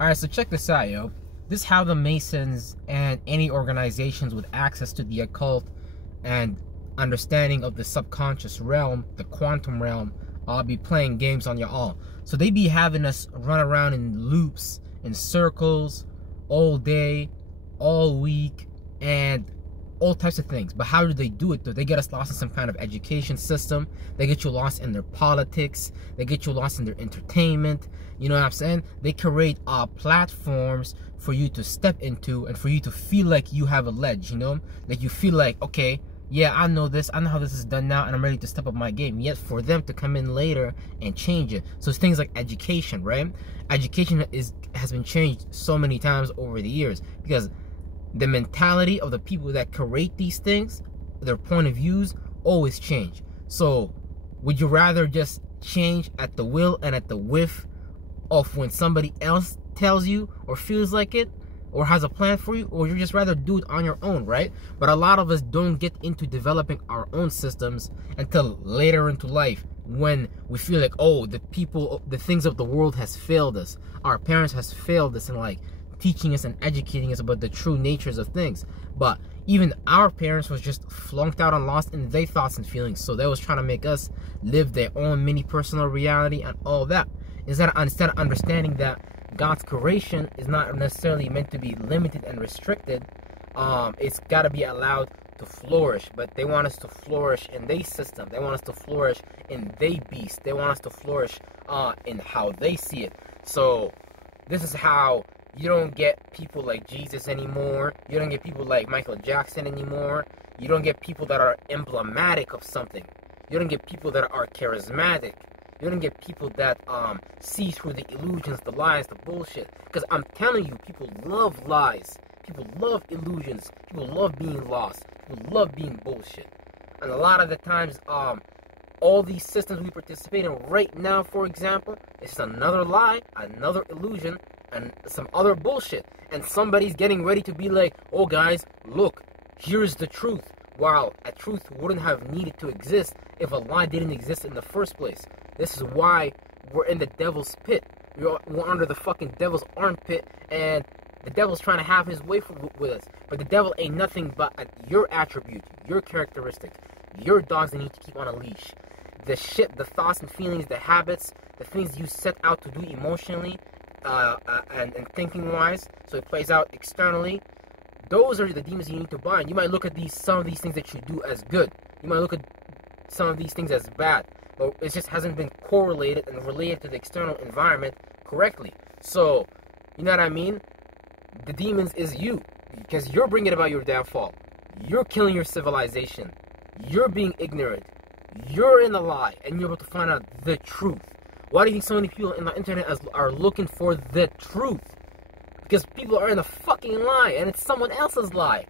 Alright, so check this out, yo. This is how the Masons and any organizations with access to the occult and understanding of the subconscious realm, the quantum realm, be playing games on y'all. So they be having us run around in loops, in circles, all day, all week, and all types of things. But how do they do it though? They get us lost in some kind of education system. They get you lost in their politics. They get you lost in their entertainment. You know what I'm saying? They create platforms for you to step into and for you to feel like you have a ledge, you know? Like you feel like, okay, yeah, I know this. I know how this is done now, and I'm ready to step up my game. Yet for them to come in later and change it. So it's things like education, right? Education has been changed so many times over the years because the mentality of the people that create these things, their point of views, always change. So would you rather just change at the will and at the whiff of when somebody else tells you or feels like it or has a plan for you, or you just rather do it on your own, right? But a lot of us don't get into developing our own systems until later into life, when we feel like, oh, the things of the world has failed us. Our parents has failed us in like teaching us and educating us about the true natures of things. But even our parents was just flunked out and lost in their thoughts and feelings. So they was trying to make us live their own mini personal reality and all that. Instead of understanding that God's creation is not necessarily meant to be limited and restricted, it's got to be allowed to flourish. But they want us to flourish in their system. They want us to flourish in their beast. They want us to flourish in how they see it. So this is how you don't get people like Jesus anymore. You don't get people like Michael Jackson anymore. You don't get people that are emblematic of something. You don't get people that are charismatic. You don't get people that see through the illusions, the lies, the bullshit. Because I'm telling you, people love lies. People love illusions. People love being lost. People love being bullshit. And a lot of the times, all these systems we participate in right now, for example, it's just another lie, another illusion, and some other bullshit. And somebody's getting ready to be like, oh guys, look, here's the truth. While a truth wouldn't have needed to exist if a lie didn't exist in the first place. This is why we're in the devil's pit. We're under the fucking devil's armpit, and the devil's trying to have his way with us. But the devil ain't nothing but your attribute, your characteristic, your dogs that need to keep on a leash. The shit, the thoughts and feelings, the habits, the things you set out to do emotionally and thinking-wise, so it plays out externally. Those are the demons you need to bind. You might look at some of these things that you do as good. You might look at some of these things as bad. But it just hasn't been correlated and related to the external environment correctly. So, you know what I mean? The demons is you. Because you're bringing about your downfall. You're killing your civilization. You're being ignorant. You're in a lie. And you're about to find out the truth. Why do you think so many people in the internet are looking for the truth? Because people are in a fucking lie. And it's someone else's lie.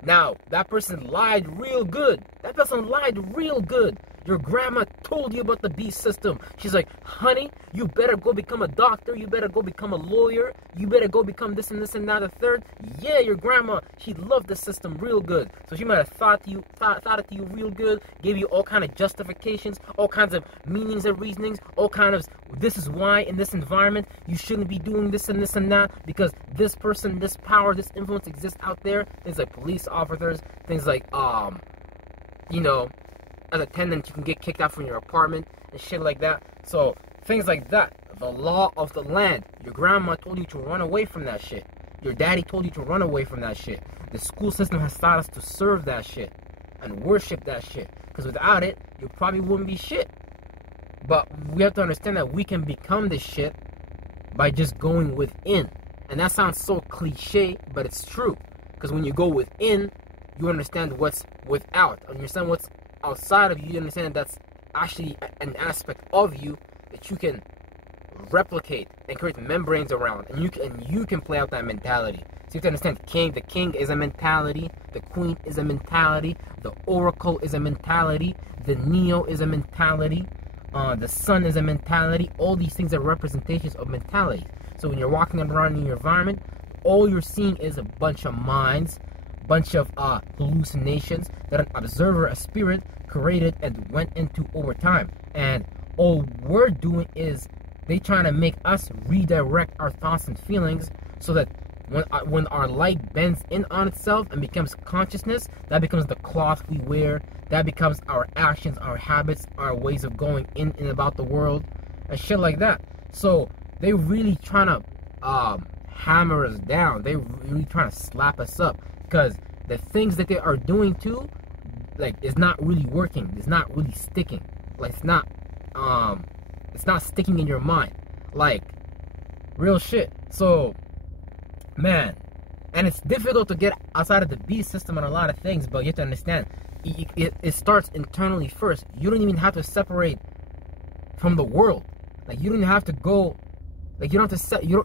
Now, that person lied real good. That person lied real good. Your grandma told you about the beast system. She's like, honey, you better go become a doctor. You better go become a lawyer. You better go become this and that a third. Yeah, your grandma, she loved the system real good. So she might have thought it to you real good, gave you all kind of justifications, all kinds of meanings and reasonings, all kind of, this is why in this environment you shouldn't be doing this and that because this person, this power, this influence exists out there. Things like police officers, things like, you know, as a tenant, you can get kicked out from your apartment and shit like that. So, things like that. The law of the land. Your grandma told you to run away from that shit. Your daddy told you to run away from that shit. The school system has taught us to serve that shit and worship that shit. Because without it, you probably wouldn't be shit. But we have to understand that we can become this shit by just going within. And that sounds so cliche, but it's true. Because when you go within, you understand what's without. And you understand what's outside of you. You understand that's actually an aspect of you that you can replicate and create membranes around, and you can play out that mentality. So you have to understand, the king is a mentality, the queen is a mentality, the oracle is a mentality, the Neo is a mentality, the sun is a mentality. All these things are representations of mentality. So when you're walking around in your environment, all you're seeing is a bunch of minds, bunch of hallucinations that an observer, a spirit, created and went into over time. And all we're doing is they trying to make us redirect our thoughts and feelings so that when our light bends in on itself and becomes consciousness, that becomes the cloth we wear, that becomes our actions, our habits, our ways of going in and about the world, and shit like that. So they really trying to hammer us down. They really trying to slap us up, because the things that they are doing too, like, it's not really working. It's not really sticking. Like, it's not sticking in your mind. Like, real shit. So, man, and it's difficult to get outside of the beast system on a lot of things, but you have to understand, it starts internally first. You don't even have to separate from the world. Like, you don't have to go, like, you don't have to you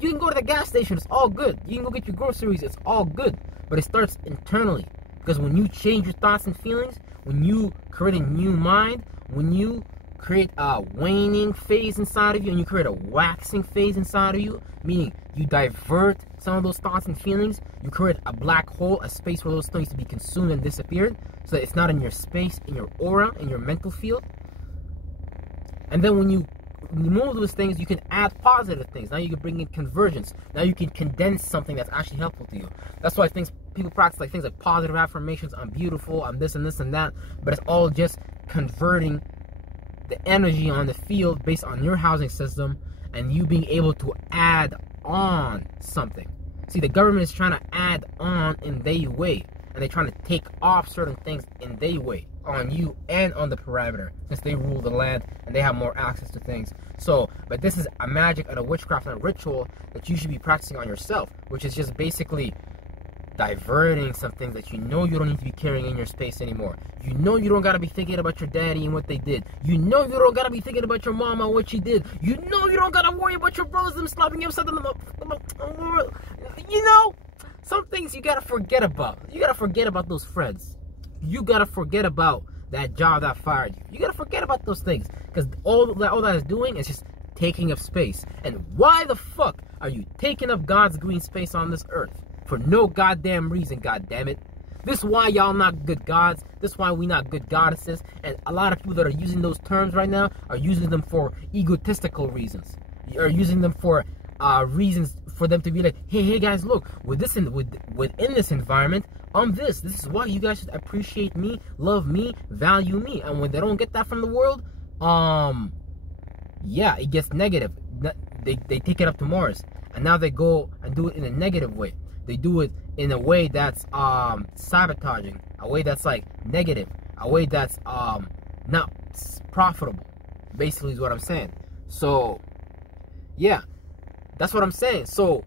can go to the gas station, it's all good. You can go get your groceries, it's all good. But it starts internally, because when you change your thoughts and feelings, when you create a new mind, when you create a waning phase inside of you and you create a waxing phase inside of you, meaning you divert some of those thoughts and feelings, you create a black hole, a space where those things to be consumed and disappeared, so that it's not in your space, in your aura, in your mental field. And then when you remove those things, you can add positive things. Now you can bring in convergence. Now you can condense something that's actually helpful to you. That's why people practice like things like positive affirmations. I'm beautiful, I'm this and this and that. But it's all just converting the energy on the field based on your housing system, and you being able to add on something. See, the government is trying to add on in their way, and they're trying to take off certain things in their way on you and on the parameter, since they rule the land and they have more access to things. So, but this is a magic and a witchcraft and a ritual that you should be practicing on yourself, which is just basically diverting some things that you know you don't need to be carrying in your space anymore. You know you don't gotta be thinking about your daddy and what they did. You know you don't gotta be thinking about your mama and what she did. You know you don't gotta worry about your brothers them slapping you upside the. You know, some things you gotta forget about. You gotta forget about those friends. You gotta forget about that job that fired you. You gotta forget about those things, because all that is doing is just taking up space. And why the fuck are you taking up God's green space on this earth? For no goddamn reason, goddammit. This is why y'all not good gods. This is why we not good goddesses. And a lot of people that are using those terms right now are using them for egotistical reasons. Are using them for reasons for them to be like, hey guys, look, within this environment, this is why you guys should appreciate me, love me, value me. And when they don't get that from the world, yeah, it gets negative. They take it up to Mars, and now they go and do it in a negative way. They do it in a way that's sabotaging, a way that's like negative, a way that's not profitable, basically is what I'm saying. So yeah, that's what I'm saying. So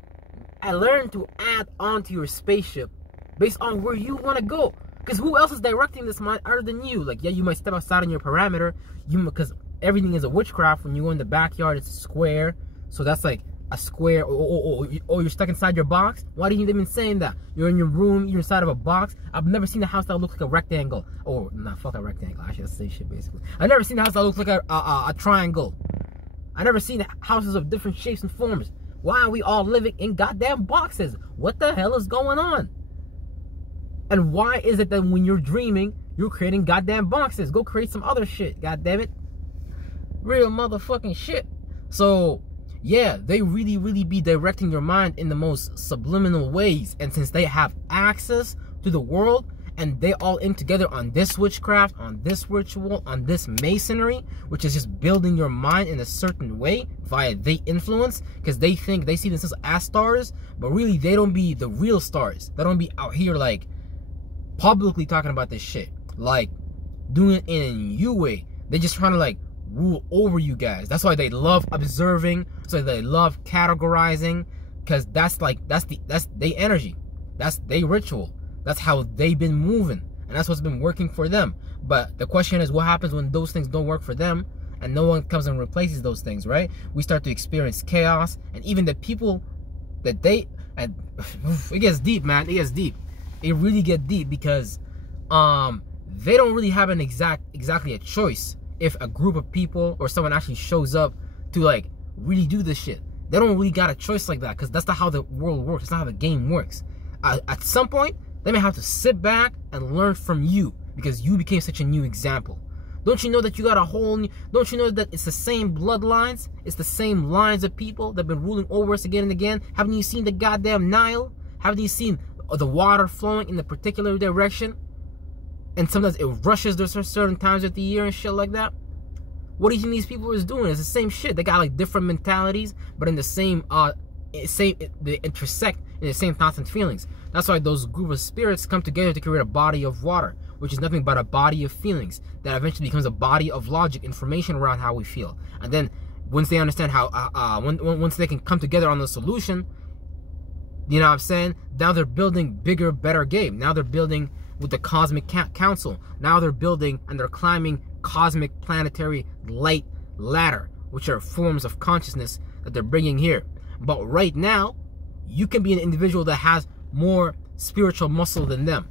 I learned to add on to your spaceship based on where you want to go, because who else is directing this mind other than you? Like, yeah, you might step outside in your parameter, because everything is a witchcraft. When you go in the backyard, it's a square, so that's like a square. Oh, you're stuck inside your box? Why didn't you even saying that? You're in your room, you're inside of a box. I've never seen a house that looks like a rectangle. Oh, not fuck a rectangle. I should say shit basically. I've never seen a house that looks like a triangle. I've never seen houses of different shapes and forms. Why are we all living in goddamn boxes? What the hell is going on? And why is it that when you're dreaming, you're creating goddamn boxes? Go create some other shit, goddammit. Real motherfucking shit. So yeah, they really be directing your mind in the most subliminal ways. And since they have access to the world, and they all in together on this witchcraft, on this ritual, on this masonry, which is just building your mind in a certain way via they influence, because they think they see themselves as stars, but really they don't be the real stars. They don't be out here like publicly talking about this shit, like doing it in a new way. They just trying to like rule over you guys. That's why they love observing. So they love categorizing, because that's their energy, that's their ritual, that's how they've been moving, and that's what's been working for them. But the question is, what happens when those things don't work for them and no one comes and replaces those things, right? We start to experience chaos, and even the people that it gets deep, man. It gets deep. It really gets deep, because they don't really have an exactly a choice if a group of people or someone actually shows up to like really do this shit. They don't really got a choice like that, because that's not how the world works. It's not how the game works. At some point, they may have to sit back and learn from you, because you became such a new example. Don't you know that you got a whole new, don't you know that it's the same bloodlines? It's the same lines of people that have been ruling over us again and again. Haven't you seen the goddamn Nile? Haven't you seen the water flowing in the particular direction? And sometimes it rushes there's certain times of the year and shit like that. What do you think these people is doing? It's the same shit. They got like different mentalities, but in the same they intersect in the same thoughts and feelings. That's why those group of spirits come together to create a body of water, which is nothing but a body of feelings that eventually becomes a body of logic, information around how we feel. And then once they understand how, once they can come together on the solution, you know what I'm saying? Now they're building bigger, better game. Now they're building with the cosmic council. Now they're building and they're climbing cosmic planetary light ladder, which are forms of consciousness that they're bringing here. But right now, you can be an individual that has more spiritual muscle than them.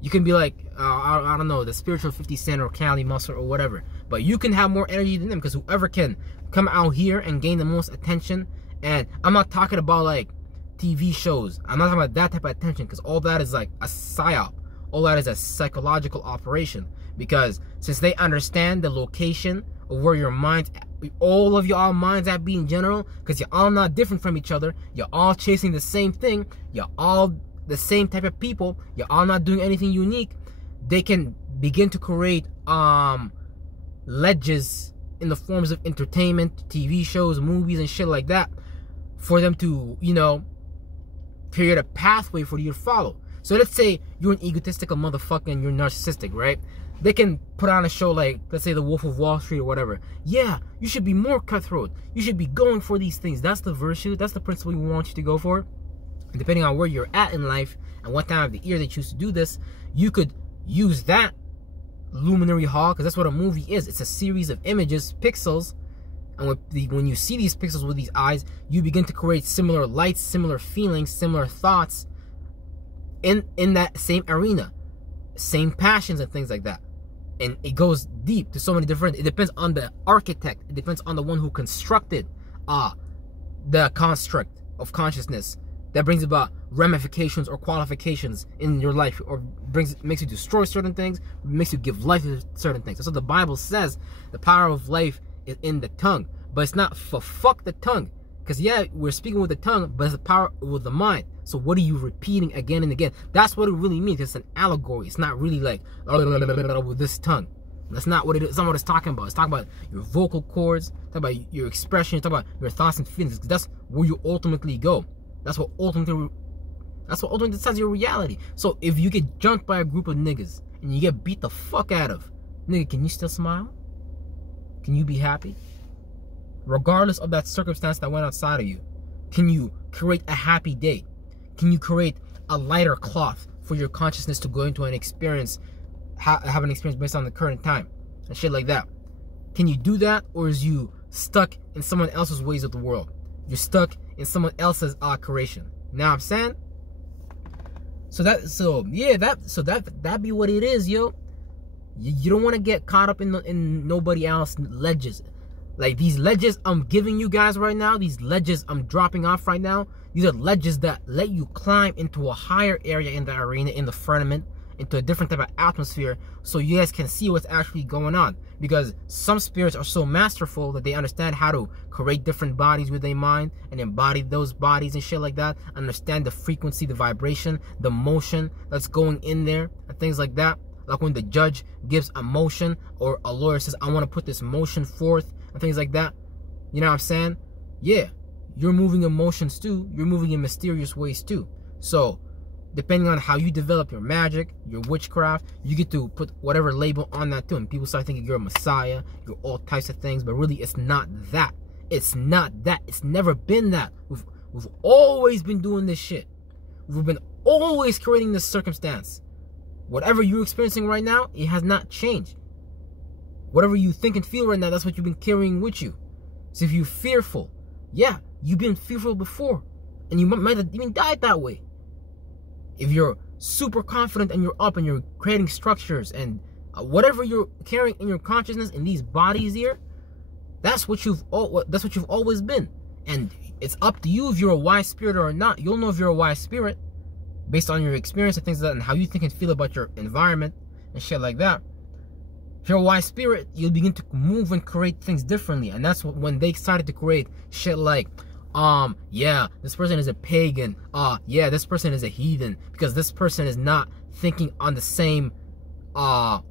You can be like, I don't know, the spiritual 50 Cent or Cali muscle or whatever. But you can have more energy than them, because whoever can come out here and gain the most attention. And I'm not talking about like TV shows. I'm not talking about that type of attention, because all that is like a psyop. All that is a psychological operation. Because since they understand the location of where your minds, all of y'all minds at be in general, because you're all not different from each other, you're all chasing the same thing, you're all the same type of people, you're all not doing anything unique, they can begin to create ledges in the forms of entertainment, TV shows, movies, and shit like that, for them to, you know, create a pathway for you to follow. So let's say you're an egotistical motherfucker and you're narcissistic, right? They can put on a show like, let's say, The Wolf of Wall Street or whatever. Yeah, you should be more cutthroat. You should be going for these things. That's the virtue. That's the principle we want you to go for. And depending on where you're at in life and what time of the year they choose to do this, you could use that luminary hall, because that's what a movie is. It's a series of images, pixels. And when you see these pixels with these eyes, you begin to create similar lights, similar feelings, similar thoughts in that same arena. Same passions and things like that. And it goes deep to so many different, it depends on the architect, it depends on the one who constructed the construct of consciousness that brings about ramifications or qualifications in your life, or makes you destroy certain things, makes you give life to certain things. So the Bible says the power of life is in the tongue, but it's not for fuck the tongue, because yeah, we're speaking with the tongue, but it's the power with the mind. So what are you repeating again and again? That's what it really means. It's an allegory. It's not really like with this tongue. That's not what it is. It's not what it's talking about. It's talking about your vocal cords, talking about your expression, talking about your thoughts and feelings. That's where you ultimately go. That's what ultimately decides your reality. So if you get jumped by a group of niggas and you get beat the fuck out of, nigga, can you still smile? Can you be happy? Regardless of that circumstance that went outside of you, can you create a happy day? Can you create a lighter cloth for your consciousness to go into an experience, have an experience based on the current time and shit like that? Can you do that, or is you stuck in someone else's ways of the world? You're stuck in someone else's creation. Now I'm saying. That be what it is, yo. You don't want to get caught up in nobody else's ledges. Like these ledges I'm giving you guys right now, these ledges I'm dropping off right now, these are ledges that let you climb into a higher area in the arena, in the firmament, into a different type of atmosphere, so you guys can see what's actually going on. Because some spirits are so masterful that they understand how to create different bodies with their mind and embody those bodies and shit like that. Understand the frequency, the vibration, the motion that's going in there and things like that. Like when the judge gives a motion, or a lawyer says, I want to put this motion forth, and things like that. You know what I'm saying? Yeah, you're moving emotions too. You're moving in mysterious ways too. So depending on how you develop your magic, your witchcraft, you get to put whatever label on that too. And people start thinking you're a messiah, you're all types of things, but really it's not that. It's not that. It's never been that. We've always been doing this shit. We've been always creating this circumstance. Whatever you're experiencing right now, it has not changed. Whatever you think and feel right now, that's what you've been carrying with you. So if you're fearful, yeah, you've been fearful before, and you might have even died that way. If you're super confident and you're up and you're creating structures and whatever you're carrying in your consciousness in these bodies here, that's what you've always been. And it's up to you if you're a wise spirit or not. You'll know if you're a wise spirit based on your experience and things like that, and how you think and feel about your environment and shit like that. If you're a wise spirit, you'll begin to move and create things differently. And that's when they started to create shit like, yeah, this person is a pagan. Yeah, this person is a heathen. Because this person is not thinking on the same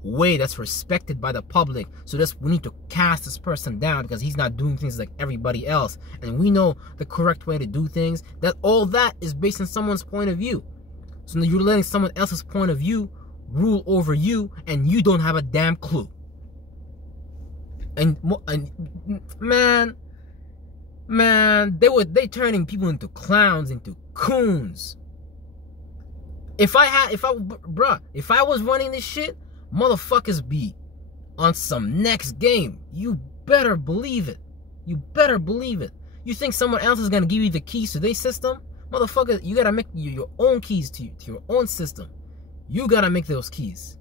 way that's respected by the public. So we need to cast this person down because he's not doing things like everybody else. And we know the correct way to do things. That all that is based on someone's point of view. So you're letting someone else's point of view rule over you, and you don't have a damn clue. And man, they turning people into clowns, into coons. If I was running this shit, motherfuckers be on some next game. You better believe it. You better believe it. You think someone else is gonna give you the keys to their system? Motherfucker, you gotta make your own keys to your own system. You gotta make those keys.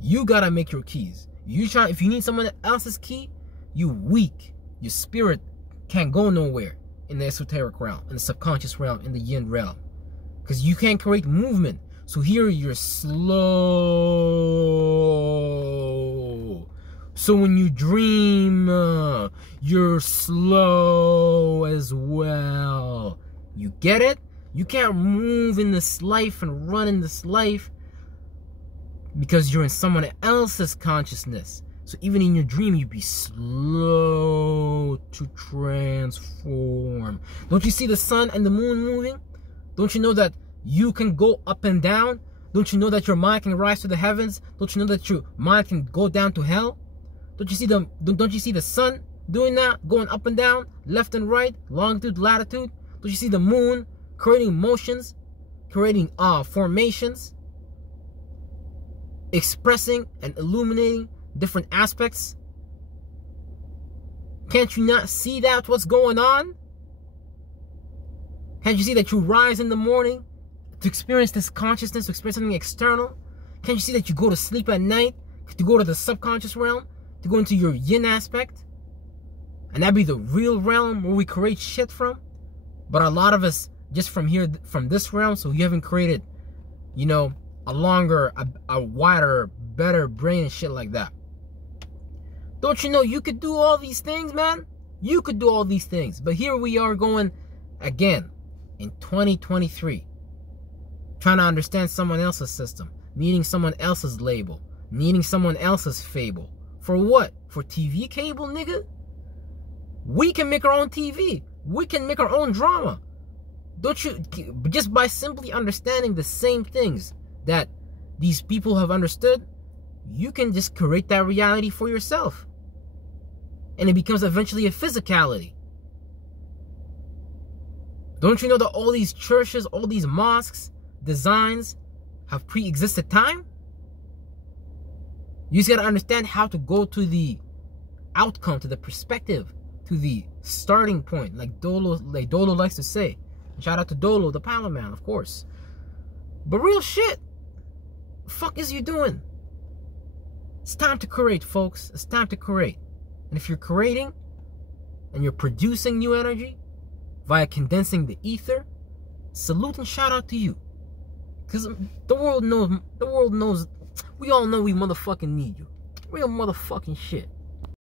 You gotta make your keys. If you need someone else's key, you weak. Your spirit can't go nowhere in the esoteric realm, in the subconscious realm, in the yin realm. Because you can't create movement. So here you're slow. So when you dream, you're slow as well. You get it? You can't move in this life and run in this life because you're in someone else's consciousness. So even in your dream, you be slow to transform. Don't you see the sun and the moon moving? Don't you know that you can go up and down? Don't you know that your mind can rise to the heavens? Don't you know that your mind can go down to hell? Don't you see the sun doing that, going up and down, left and right, longitude, latitude? Don't you see the moon creating motions, creating formations, expressing and illuminating different aspects? Can't you not see that what's going on? Can't you see that you rise in the morning to experience this consciousness, to experience something external? Can't you see that you go to sleep at night to go to the subconscious realm, to go into your yin aspect? And that'd be the real realm where we create shit from. But a lot of us just from this realm, so you haven't created, a longer, a wider, better brain and shit like that. Don't you know you could do all these things, man? You could do all these things. But here we are going again in 2023, trying to understand someone else's system, needing someone else's label, needing someone else's fable. For what? For TV cable, nigga? We can make our own TV. We can make our own drama. Don't you, just by simply understanding the same things that these people have understood, you can just create that reality for yourself. And it becomes eventually a physicality. Don't you know that all these churches, all these mosques, designs have pre-existed time? You just gotta understand how to go to the outcome, to the perspective, to the starting point, like Dolo likes to say. Shout out to Dolo, the Power Man, of course. But real shit, the fuck is you doing? It's time to create, folks. It's time to create. And if you're creating and you're producing new energy via condensing the ether, salute and shout out to you. Because the world knows, we all know we motherfucking need you. Real motherfucking shit.